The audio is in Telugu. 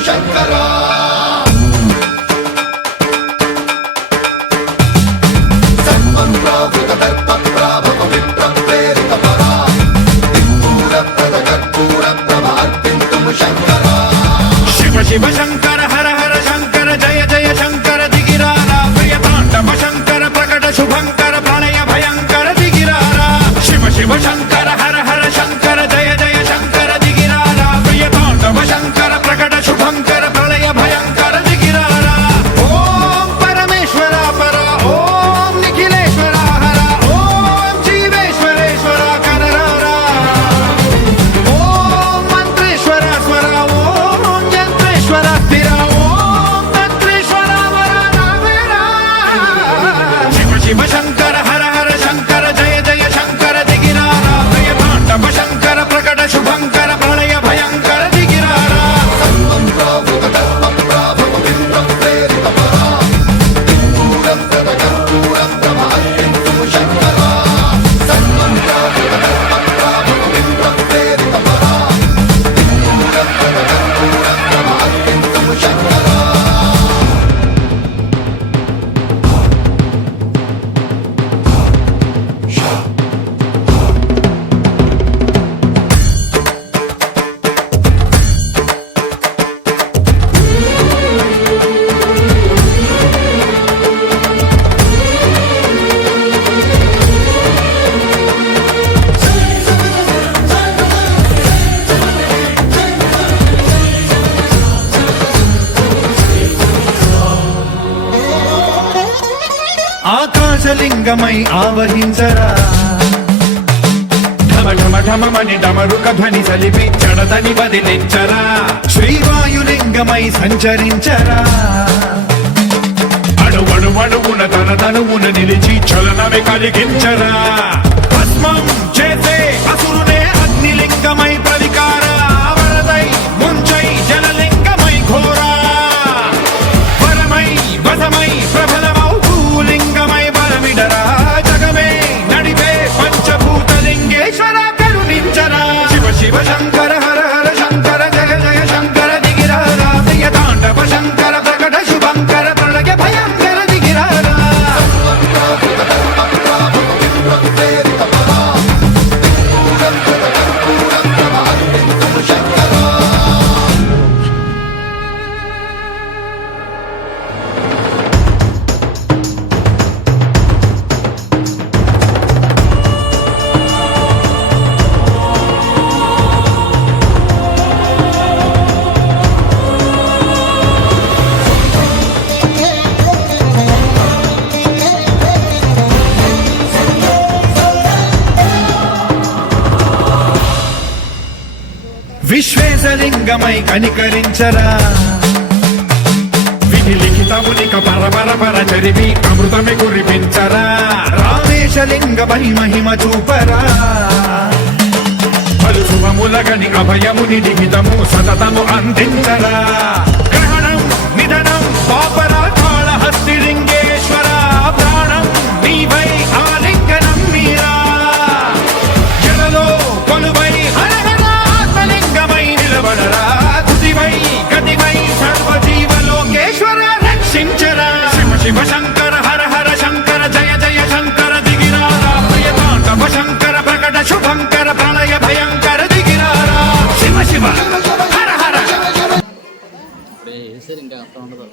శంకరా శివ శంకర హర హర శంకర జయ జయ శంకర దిగిరారా ప్రియతాండవ శంకర ప్రకట శుభంకర ప్రళయ భయంకర దిగిరారా శివ శివ శంకర హర హర శంకర జయ జయ శంకర దిగిరారా ప్రియతాండవ శంకర ప్రకట శుభంకర ప్రళయ భయంకర దిగిరారా ఓం పరమేశ్వర పర ఓం నిఖిలేశ్వర హర ఓం జీవేశ్వరేశ్వర కరరారా ఓం మంత్రేశ్వర స్వర ఓం యంత్రేశ్వర స్థిర ఓం తంత్రేశ్వర వర రామేరా శివ శివ శంకర హర హర శంకర జయ జయ శంకర దిగిరారా ప్రియతాండవ శంకర ప్రకట శుభంకర ప్రళయ భయంకర దిగిరారా ఆకాశలింగమై ఆవహించరా ఢమ ఢమ ఢమమని డమరుక ధ్వని సలిపి చడదని వదిలించరా శ్రీవాయులింగమై సంచరించరా అణువణువున తన తనువున నిలిచి చలనమే కలిగించరా భస్మం చేసే అసురునే అగ్నిలింగమై ప్రవికార వరదై ముంచై జలలింగమై ఘోరా వరమై వసమై ప్రబలమౌ భూలింగమై బలమిడరా జగమే నడిపే పంచభూతలింగేశ్వర కరుణించరా శివ శివ శంకర హర హర శంకర జయ జయ శంకర దిగిరారా ప్రియతాండవ శంకర ప్రకట శుభంకర ప్రళయ భయంకర దిగిరారా విశ్వేశలింగమై కనికరించరా విధి లిఖితమునిక పరపర పర చరివి అమృతమే కురిపించరా రామేశలింగమై మహిమ చూపరా పలు శుభములగని అభయముని లిఖితము సతతము అందించరా గ్రహణం నిధనం పాపరా కాళహస్తి లింగేశ్వర ప్రాణం నీవై ఆలింగనం మీరా జలలో కొలువై హర హర ఆత్మలింగమై నిలబడరా తుదివై గతివై సర్వజీవలోకేశ్వర రక్షించరా శివ శివ శంకర హర హర శంకర జయ జయ శంకర దిగిరారా ప్రియతాండవ శంకర ప్రకట శుభంకర ప్రళయ భయంకర దిగిరారా శివ శివ హర హర ఇంకా అర్థం ఉండదు.